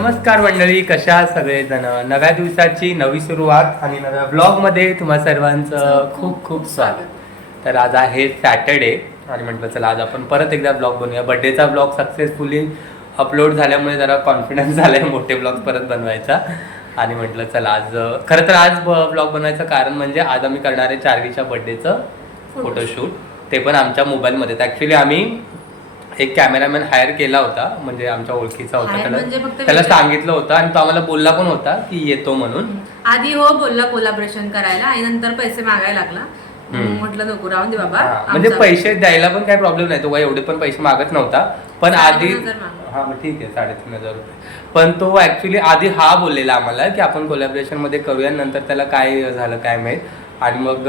नमस्कार मंडळी, कशा आहात सगळेजण. नव्या दिवसाची नवी सुरुवात आणि नव्या ब्लॉगमध्ये तुम्हा सर्वांचं खूप खूप स्वागत. तर आज आहे सॅटर्डे आणि म्हटलं चला आज आपण परत एकदा ब्लॉग बनवूया. बड्डेचा ब्लॉग सक्सेसफुली अपलोड झाल्यामुळे जरा कॉन्फिडन्स झाला आहे मोठे ब्लॉग परत बनवायचा. आणि म्हटलं चला आज खरं तर आज ब्लॉग बनवायचं कारण म्हणजे आज आम्ही करणार आहे चार्वीच्या बड्डेचं फोटोशूट. ते पण आमच्या मोबाईलमध्ये. ॲक्च्युली आम्ही एक कॅमेरामॅन हायर केला होता, म्हणजे आमच्या ओळखीचा होता. त्याला सांगितलं होतं आणि तो आम्हाला बोलला पण होता की येतो म्हणून. आधी हो बोलला कोलॅबोरेशन करायला आणि नंतर पैसे मागायला लागला. म्हटलं नको राहून दे बाबा. म्हणजे पैसे द्यायला पण काही प्रॉब्लेम नाही, तो काही एवढे पण पैसे मागत नव्हता. पण आधी हा मग ठीक आहे 3,500 रुपये. पण तो ऍक्च्युली आधी हा बोललेला आम्हाला की आपण कोलॅबोरेशन मध्ये करूया. नंतर त्याला काय झालं काय माहित. आणि मग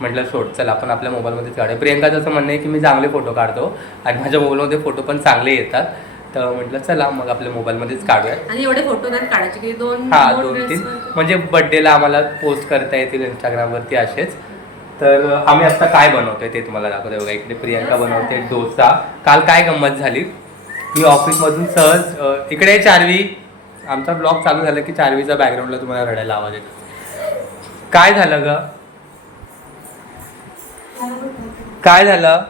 म्हटलं सोड चल आपण आपल्या मोबाईलमध्येच काढूया. प्रियंकाचं असं म्हणणं आहे की मी चांगले फोटो काढतो आणि माझ्या मोबाईलमध्ये फोटो पण चांगले येतात. तर म्हटलं चला मग आपल्या मोबाईलमध्येच काढूया. आणि एवढे फोटो त्यात काढायचे की दोन तीन म्हणजे बड्डेला आम्हाला पोस्ट करता येतील इंस्टाग्रामवरती असेच. तर आम्ही आता काय बनवतोय ते तुम्हाला दाखवतोय. बघा इकडे प्रियंका बनवते डोसा. काल काय गंमत झाली, मी ऑफिसमधून सहज इकडे चार्वी, आमचा ब्लॉग चालू झाला की चार्वीचा बॅकग्राऊंडला तुम्हाला रडायला आवाज येतो. काय झालं ग, काय झालं,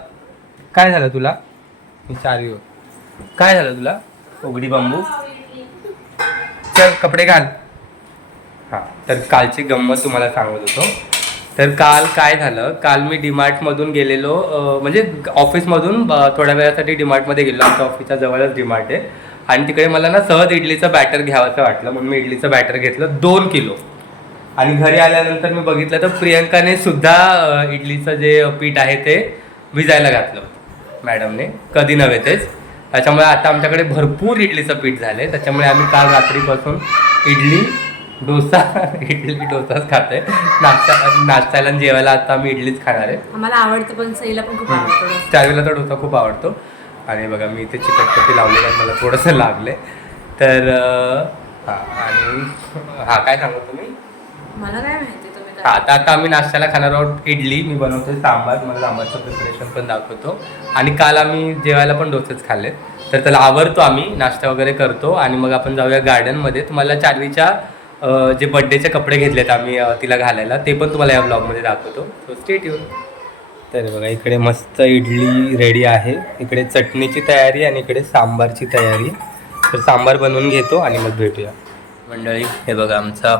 काय झालं तुला? मी चार्वी काय झालं तुला? उघडी बांबू, चल कपडे घाल. हां, तर कालची गंमत तुम्हाला सांगत होतो. तर काल काय झालं, काल मी डीमार्टमधून गेलेलो, म्हणजे ऑफिसमधून थोड्या वेळासाठी डीमार्टमध्ये गेलो. आमच्या ऑफिसच्या जवळच डीमार्ट आहे. आणि तिकडे मला ना सहज इडलीचं बॅटर घ्यावंसं वाटलं म्हणून मी इडलीचं बॅटर घेतलं 2 किलो. आणि घरी आल्यानंतर मी बघितलं तर प्रियंकाने सुद्धा इडलीचं जे पीठ आहे ते भिजायला घातलं होतं मॅडमने, कधी नव्हे तेच. त्याच्यामुळे आता आमच्याकडे भरपूर इडलीचं पीठ झालं आहे. त्याच्यामुळे आम्ही काल रात्रीपासून इडली डोसाच खातोय. नाश्त्याला आणि जेवायला आता आम्ही इडलीच खाणार आहे. आम्हाला आवडतं पण सईला पण खूप आवडतं. चार्वीला तर डोसा खूप आवडतो. आणि बघा मी इथे चिकटपट्टी लावलेली आहे, मला थोडंसं लागले. तर हां, आणि हां काय सांगू तुम्ही, मला काय माहिती तुम्ही आता आम्ही नाश्त्याला खाणार आहोत इडली. मी बनवतोय सांबार, मला सांबारचं प्रिपरेशन पण दाखवतो. आणि काल आम्ही जेवायला पण डोसेच खाल्ले. तर त्याला आवडतो, आम्ही नाश्ता वगैरे करतो आणि मग आपण जाऊया गार्डनमध्ये. तुम्हाला चार्वीच्या जे बड्डेचे कपडे घेतलेत आम्ही तिला घालायला, ते पण तुम्हाला या ब्लॉगमध्ये दाखवतो. So stay tune. तर बघा इकडे मस्त इडली रेडी आहे, इकडे चटणीची तयारी आणि इकडे सांबारची तयारी. तर सांबार बनवून घेतो आणि मग भेटूया मंडळी. हे बघा आमचा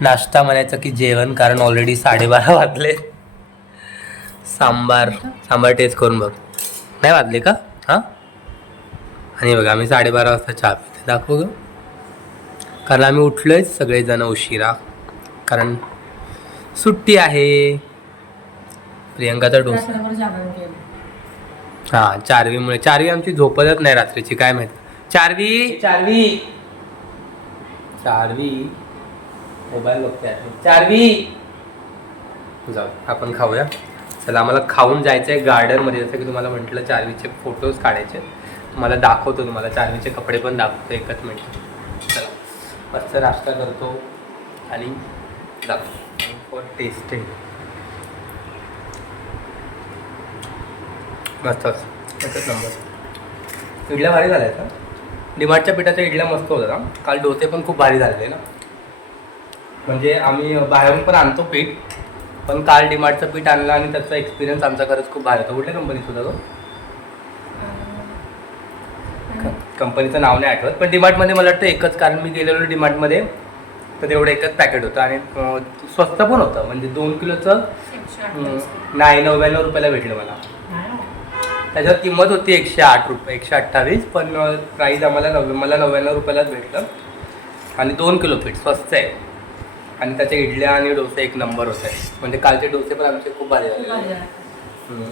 नाश्ता म्हणायचं की जेवण, कारण ऑलरेडी 12:30 वाजले. सांबार टेस्ट करून बघ. नाही वाजले का? हां. आणि बघा आम्ही 12:30 वाजता चहा पिते, दाखवू ग. कारण आम्ही उठलोय सगळेजण उशिरा, कारण सुट्टी आहे. प्रियंकाचा डोसा. हां, चार्वीमुळे. चार्वी आमची झोपतच नाही रात्रीची, काय माहिती. चार्वी मोबाईल बघते. चार्वी जाऊ आपण खाऊया. चला आम्हाला खाऊन जायचं आहे गार्डनमध्ये. जसं की तुम्हाला म्हटलं चार्वीचे फोटोज काढायचे, तुम्हाला दाखवतो. तुम्हाला चार्वीचे कपडे पण दाखवतो एकच मिनिट. चला मस्त नाश्ता करतो आणि जातो फॉर टेस्टिंग. मस्त एकच नंबर. इडल्या भारी झाल्या का? डिमार्टच्या पिठाच्या इडल्या मस्त होत्या ना. काल डोसे पण खूप भारी झालेले ना. म्हणजे आम्ही बाहेरून पण आणतो पीठ, पण काल डिमार्टचं पीठ आणलं आणि त्याचा एक्सपिरियन्स आमचा खरंच खूप भारी होता. कुठल्या कंपनीत होता तो? कंपनीचं नाव नाही आठवत, पण डीमार्टमध्ये मला वाटतं एकच. कारण मी गेलेलो डीमार्टमध्ये तर तेवढं एकच पॅकेट होतं आणि स्वस्त पण होतं. म्हणजे 2 किलोचं नाही 99 रुपयाला भेटलं मला. त्याच्यात किंमत होती 108 रुपये, 128, पण प्राईस मला 99 रुपयालाच भेटलं. आणि 2 किलो पीठ स्वस्त आहे. आणि त्याच्या इडल्या आणि डोसे एक नंबर होते. म्हणजे कालचे डोसे पण आमचे खूप भारी झाले.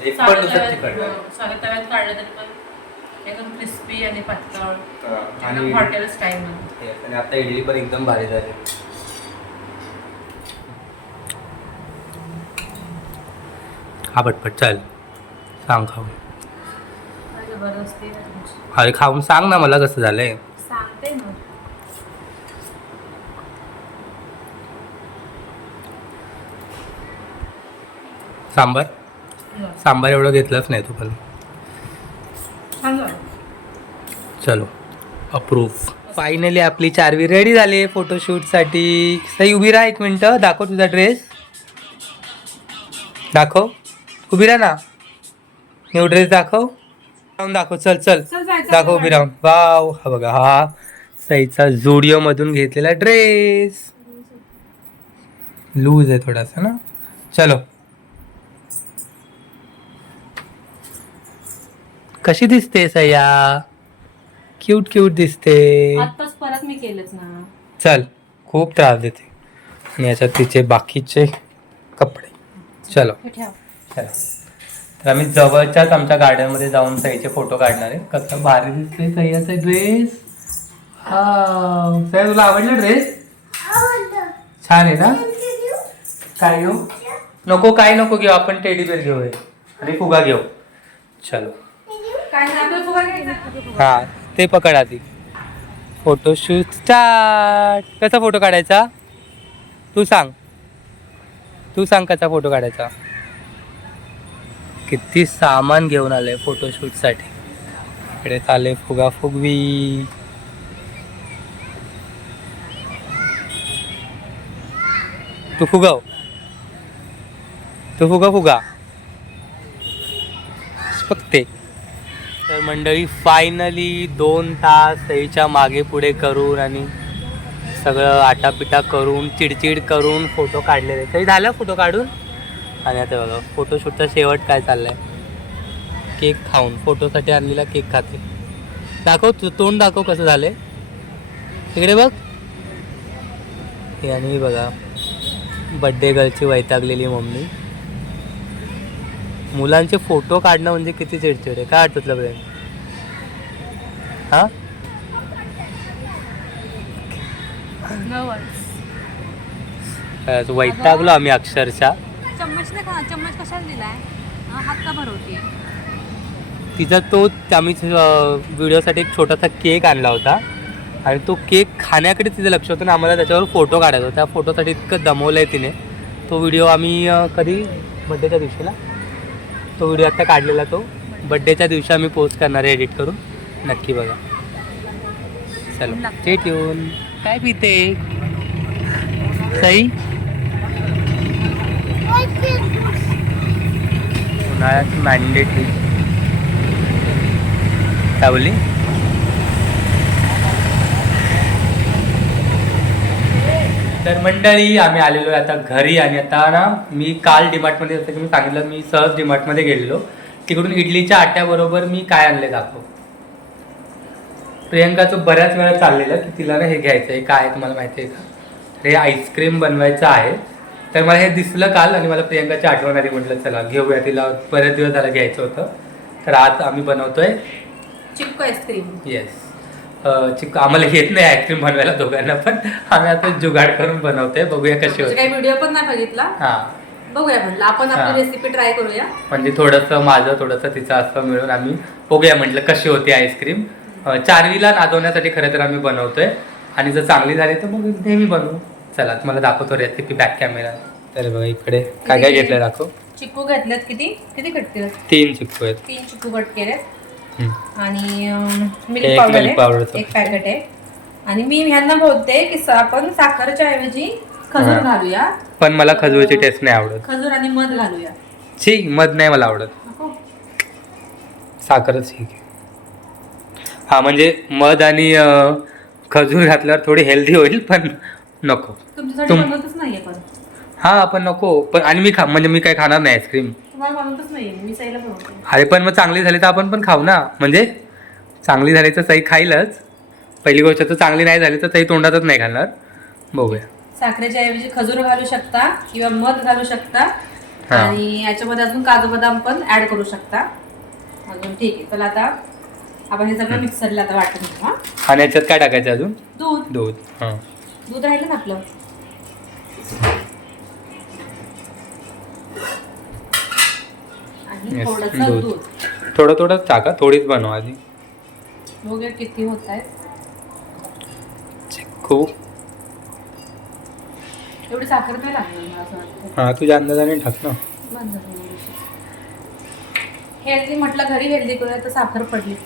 एक पण डोसा चिकट एकदम क्रिस्पी आणि पातळ आणि हॉटेल स्टाईल. आणि आता इडली पण एकदम भारी झाली. हा पटपट चाल सांग खाऊ. अरे खाऊन सांग ना मला कसं झालंय. सांगते ना. सांबार एवढं घेतलंच नाही तू पण. चलो अप्रूव्ह. फायनली आपली चारवी रेडी झाली फोटोशूटसाठी. सई उभी राहा एक मिनटं, दाखव तुझा ड्रेस, दाखव, उभी राहा ना, न्यू ड्रेस दाखव, राहून दाखव, चल चल दाखव उभी राहून. वाव, हा बघा, हा सईचा झुडिओ मधून घेतलेला ड्रेस. लूज आहे थोडासा ना. चलो, कशी दिसते सया? क्यूट क्यूट दिसते. आताच परत मी केलंच ना. चल, खूप त्रास देते. आणि याच्यात तिचे बाकीचे कपडे. चलो ठेव. चला, तर आम्ही जवळच्याच आमच्या गार्डनमध्ये जाऊन सईचे फोटो काढणार आहे. कसं भारी दिसते सह्याचा ड्रेस. हा सह्या, तुला आवडला ड्रेस? छान आहे ना. काय घेऊ? नको, काय नको घेऊ, आपण टेडी बेअर घेऊया आणि फुगा घेऊ. चलो, हा ते पकड आधी. Photoshoot start. कसा फोटो काढायचा तू सांग, तू सांग कसा फोटो काढायचा. किती सामान घेऊन आलंय फोटोशूटसाठी. इकडे चालले फुगा फुगवी. तू फुगाव, तू फुगा फुगा बघते. तर मंडळी फायनली 2 तास सईच्या मागे पुढे करून आणि सगळं आटापिटा करून चिडचिड करून फोटो काढलेले. सई झालं फोटो काढून. आणि आता बघा फोटोशूटचा शेवट काय चाललाय. केक खाऊन, फोटोसाठी आणलेला केक खाते. दाखव, तू तोंड दाखव कसं झालंय. तिकडे बघ. आणि बघा बड्डे गर्लची वैतागलेली मम्मी. मुलांचे फोटो काढणं म्हणजे किती चिडचिड आहे. काय वाटतं तुला प्रेम? हा, वैतागलो आम्ही अक्षरशः. चम्मच नाही खा. चम्मच कशाला दिलाय? हात का भरवते? तिचा तो आम्ही व्हिडिओसाठी एक छोटासा केक आणला होता आणि तो केक खाण्याकडे तिचं लक्ष होतं ना. आम्हाला त्याच्यावर फोटो काढायचा होता. त्या फोटोसाठी इतकं दमवलं आहे तिने. तो व्हिडिओ आम्ही कधी बड्डेच्या दिवशी ना, तो व्हिडिओ आत्ता काढलेला. तो बड्डेच्या दिवशी आम्ही पोस्ट करणार आहे एडिट करून. नक्की बघा. चलो स्टे ट्यून. काय पिते सई? उन्हाळ्यात मॅन्डेटरी. काय बोलली? तर मंडळी आम्ही आलेलो आहे आता घरी. आणि आता ना मी काल डीमार्टमध्ये, जसं की मी सांगितलं, मी सहज डीमार्टमध्ये गेलेलो. तिकडून इडलीच्या आट्याबरोबर मी काय आणले दाखव. प्रियंकाचं बऱ्याच वेळा चाललेलं की तिला ना हे घ्यायचं आहे. काय तुम्हाला माहिती आहे का? हे आईस्क्रीम बनवायचं आहे. तर मला हे दिसलं काल आणि मला प्रियंकाची आठवण आली. म्हटलं चला घेऊया, तिला बरेच दिवस झाला घ्यायचं होतं. तर आज आम्ही बनवतोय चिक्कू आईस्क्रीम. येस. चिक्कू आम्हाला येत नाही आईस्क्रीम बनवायला दोघांना, पण आम्ही आता जुगाड करून बनवतोय. बघूया कशी होते. काही व्हिडिओ पण नाही बघितला. हा, बघूया म्हटलं आपण आपली रेसिपी ट्राय करूया. म्हणजे थोडंसं माझं थोडंसं तिचं असं मिळून आम्ही बघूया म्हटलं कशी होती आईस्क्रीम. चारवीला नादवण्यासाठी खरं तर आम्ही बनवतोय. आणि जर चांगली झाली तर मग नेहमी बनवू. चला तुम्हाला दाखवतो रेसिपी बॅक कॅमेरा. तर बघा इकडे काय काय घेतलं दाखव. चिक्कू घेतलेत. किती किती कट केलं? 3 चिक्कू आहेत. 3 चिक्कू कट केलेत. आणि मिल्क एक पावडर मिल्क पावडर एक पॅकेट आहे. आणि मी ह्यांना बोलते की आपण साखरच्या ऐवजी खजूर घालूया. पण मला खजूरची टेस्ट नाही आवडत. खजूर आणि मध घालूया. ठीक, मध नाही मला आवडत. साखरच ठीक आहे. हा म्हणजे मध आणि खजूर घातल्यावर थोडी हेल्दी होईल, पण नको. तुमच्यासाठी बनवतच नाहीये पण. हा पण नको. पण आणि मी म्हणजे मी काय खाणार नाही आईस्क्रीम. तुम्हाला बनवतच नाहीये, मी सईला बनवते. अरे पण मग चांगली झाली तर आपण पण खाऊ ना. म्हणजे चांगली झाली तर सई खाईलच. पहिली गोष्ट तर चांगली नाही झाली तर सई तोंडातच नाही घालणार. बघूया. साखरेच्या ऐवजी खजूर घालू शकता किंवा मध घालू शकता. आणि याच्यामध्ये अजून काजू बदाम पण ऍड करू शकता अजून. ठीक आहे, चला आता आपण हे सगळं मिक्सरला आता वाटून घेऊ. आणि याच्यात काय टाकायचं अजून? दूध. दूध. हां, दूध राहिलं ना आपलं. आणि थोडंसं दूध. थोडं थोडं टाका, थोडीच बनवा आधी. बघूया किती होत आहेत. चिक्कू एवढी साखर नाही लागणार मला असं वाटतं. हां, तुझ्या अंदाजाने टाक ना. हेल्दी म्हटलं, घरी हेल्दी करूया तर साखर पडलीच.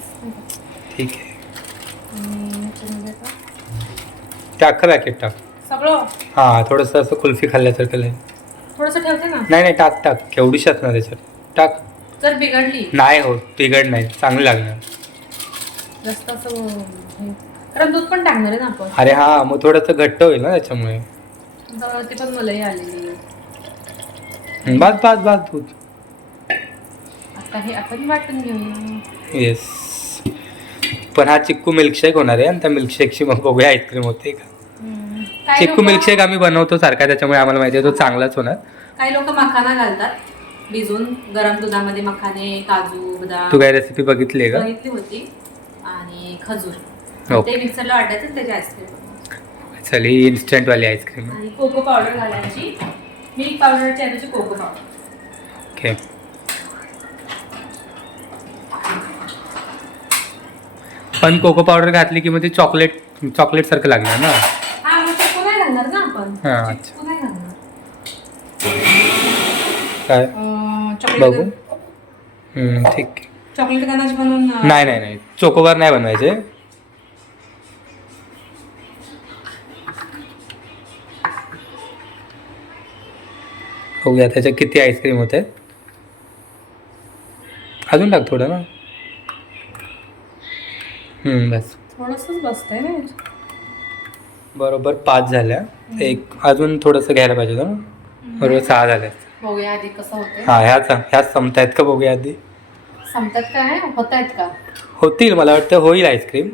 ठीक आहे. याच्यामध्ये आता ते अख्खं पॅकेट टाक. सगळं हां थोडंसं असं कुल्फी खाल्ल्यासारखं लय. थोडंसं ठेवते ना. नाही नाही टाक टाक, केवढीशी असणार त्याच्यात टाक. जर बिघडली नाही हो बिघड नाही, चांगली लागणार. जास्त असं कारण दूध पण टाकणार आहे ना आपण. अरे हां मग थोडंसं घट्ट होईल ना त्याच्यामुळे. ते पण मलाही आलेली आहे. बस बस बस दूध. आता हे आपण वाटून घेऊया. येस. पण हा चिक्कू मिल्कशेक होणार आहे आणि त्या मिल्कशेकची मग बघूया आईस्क्रीम होते का. काही चिक्कू लोकं- मिल्कशेक आम्ही बनवतो सारखा, त्याच्यामुळे आम्हाला माहिती आहे तो चांगलाच होणार. काही लोक मखाना घालतात भिजवून गरम दुधामध्ये, मखाने, काजू, बदाम. तू काय रेसिपी बघितली आहे का? बघितली होती. आणि खजूर ओके. ते मिक्सरला वाटायचं आणि त्याची आईस्क्रीम. चल ही इन्स्टंटवाली आईस्क्रीम. आणि कोको पावडर घालायची. मिल्क पावडरच्या ऐवजी कोको पावडर. ओके. पण कोको पावडर घातली की मग ती चॉकलेट सारखं लागणार ना. हा मग चिक्कू नाही घालणार ना आपण. हा, अच्छा. चिक्कू नाही घालणार. काय चॉकलेट बघू. ठीक आहे. चॉकलेट गनाश बनवून नाही नाही नाही चोकोबार नाही बनवायचे. बघूया त्याच्यात किती आईस्क्रीम होते. अजून टाक थोडं ना. बस थोडंसंच बसतंय ना. बरोबर 5 झाल्या. एक अजून थोडंसं घ्यायला पाहिजे होतं ना. बरोबर 6 झाल्या. बघूया आधी कसं होतंय. हां ह्याच संपतायत का बघूया आधी. संपतात काय होत आहेत का. होतील मला वाटतं होईल आईस्क्रीम.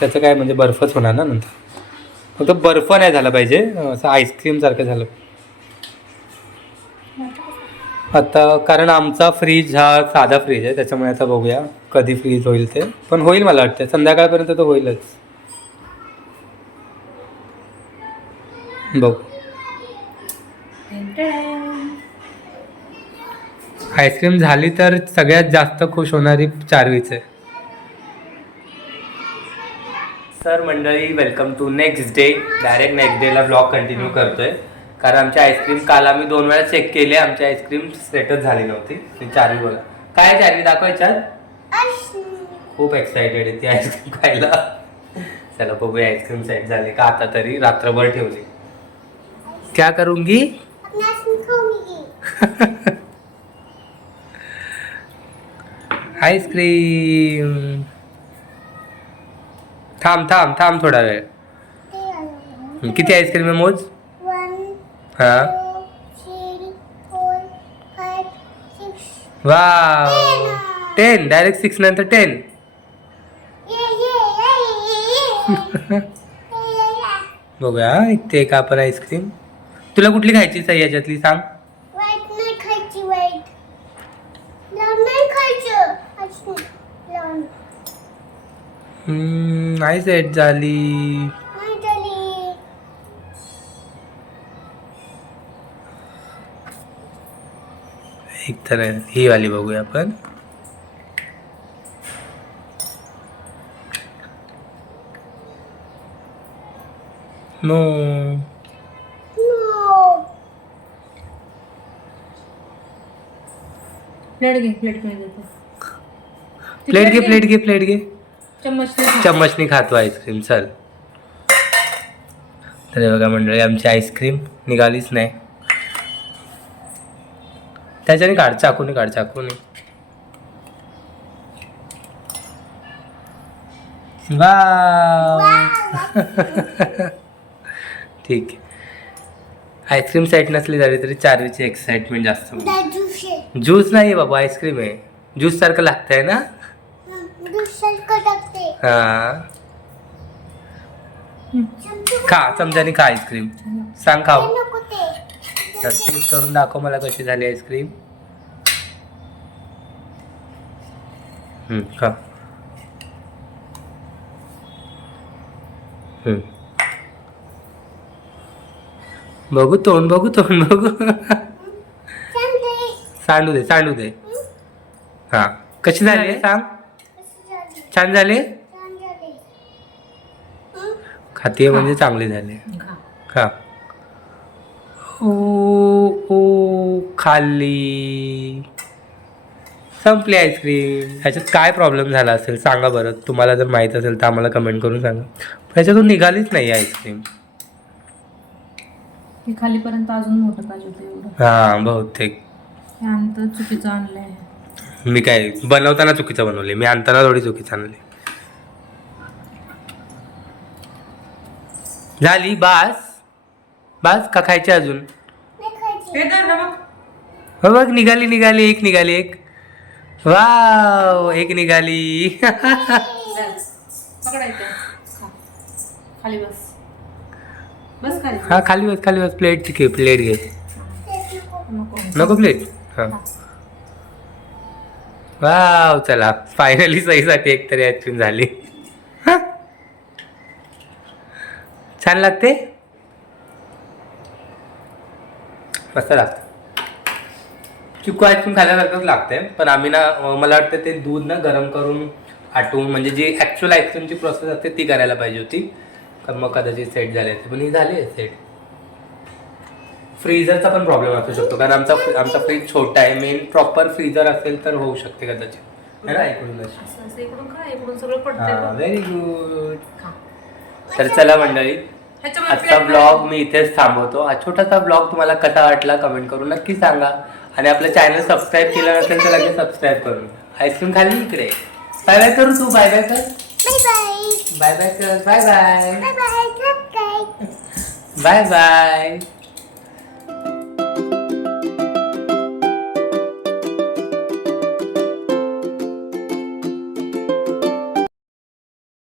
त्याचं काय म्हणजे बर्फच होणार ना नंतर. फक्त बर्फ नाही झाला पाहिजे, असं आईस्क्रीम सारखं झालं. आता कारण आमचा फ्रीज हा साधा फ्रीज आहे, त्याच्यामुळे आता बघूया कधी फ्रीज होईल ते. पण होईल मला वाटतं संध्याकाळपर्यंत तो होईलच. बघू. आईस्क्रीम झाली तर सगळ्यात जास्त खुश होणारी चार्वीच आहे. सर मंडळी welcome to next day. Direct next डेला ब्लॉग कंटिन्यू करतोय कारण आमची आईस्क्रीम काल आम्ही 2 वेळा चेक केले, आमची आईस्क्रीम सेटच झाली नव्हती. चार्वी बोला काय चार्वी दाखवायच्यात. खूप एक्साइटेड आहे ती आईस्क्रीम खायला. चला बघूया आईस्क्रीम सेट झाली का. आता तरी रात्रभर ठेवली. क्या करूंगी आईस्क्रीम. थांब थोडा वेळ. किती आईस्क्रीम आहे मोज. 1 हा 2 3 4 5 6. वाव 10 डायरेक्ट 6 नंतर 10. बघूया इथे का आपण आईस्क्रीम. तुला कुठली खायची सही याच्यातली सांग. वाईट नाही खायची. वाईट लावून नाही खायचं. लावून नाही सेट झाली. नाही झाली. एक तर ही वाली बघूया आपण. नो प्लेट घे. प्लेट मध्ये देते. प्लेट घे. चम्मच चम्मचनी खातो आईस्क्रीम. चल तर हे बघा मंडळी आमची आईस्क्रीम निघालीच नाही. त्याच्याने काढ चाकूने. वाव ठीक आहे. आईस्क्रीम सेट नसली तरी चार्वीची एक्साइटमेंट जास्त. ज्यूस नाही बाबा आईस्क्रीम आहे. ज्यूस सारखं लागतंय ना. हा खा चमच्याने खा आईस्क्रीम. सांग खाऊ. तर टेस्ट करून दाखव मला कशी झाली आईस्क्रीम. खा. बघू तोंड बघू. सांडू दे. हा कशी झाली सांग. छान झाले. खातीये म्हणजे चांगली झाली. खा. ओ खाल्ली. संपली आईस्क्रीम. ह्याच्यात काय प्रॉब्लेम झाला असेल सांगा बरं. तुम्हाला जर माहीत असेल तर आम्हाला कमेंट करून सांगा. ह्याच्यातून निघालीच नाही आईस्क्रीम. हे खालीपर्यंत अजून मोठं पाहिजे होतं एवढं. हां बहुतेक हे अंतर चुकीचं आणलंय. मी काय बनवताना चुकीचं बनवले, मी आणताना थोडी चुकीचं आणले. झाली बास बास का खायची अजून? नाही खायची. हे धर ना बघ. हो बघ निघाली एक. वाव एक निघाली. पकडायचं. खा. खाली बस. बस खाली. हा खाली बस. प्लेट घे. तेच नको. नको प्लेट. हा वाव चला फायनली सहीसाठी एक तरी आईस्क्रीम झाली. छान लागते. मस्त लागते. चिक्कू आईस्क्रीम खाल्यासारखंच लागते. पण आम्ही ना मला वाटतं ते दूध ना गरम करून आटवून म्हणजे जी ॲक्च्युअल आईस्क्रीमची प्रोसेस असते ती करायला पाहिजे होती. तर मग कदाचित सेट झाले असते. पण ही झाली सेट. फ्रीजरचा पण प्रॉब्लेम असू शकतो कारण आमचा फ्रीज छोटा आहे. मेन प्रॉपर फ्रीजर असेल तर होऊ शकते कदाचित. है ना ऐकून असं इकडून खा, इकडून सगळं पडतंय हां बघ. Very good. खा. तर चला मंडळी ह्याच्यामध्ये आजचा plate ब्लॉग मी इथेच थांबवतो. हा छोटासा ब्लॉग तुम्हाला कसा वाटला कमेंट करून नक्की सांगा. आणि आपलं चॅनल सबस्क्राईब केलं नसेल तर लगेच सबस्क्राईब करून आईस्क्रीम खाली इकडे. बाय बाय करू तू. बाय बाय कर. Bye bye. बाय बाय कर. Bye bye. Bye bye. Bye bye.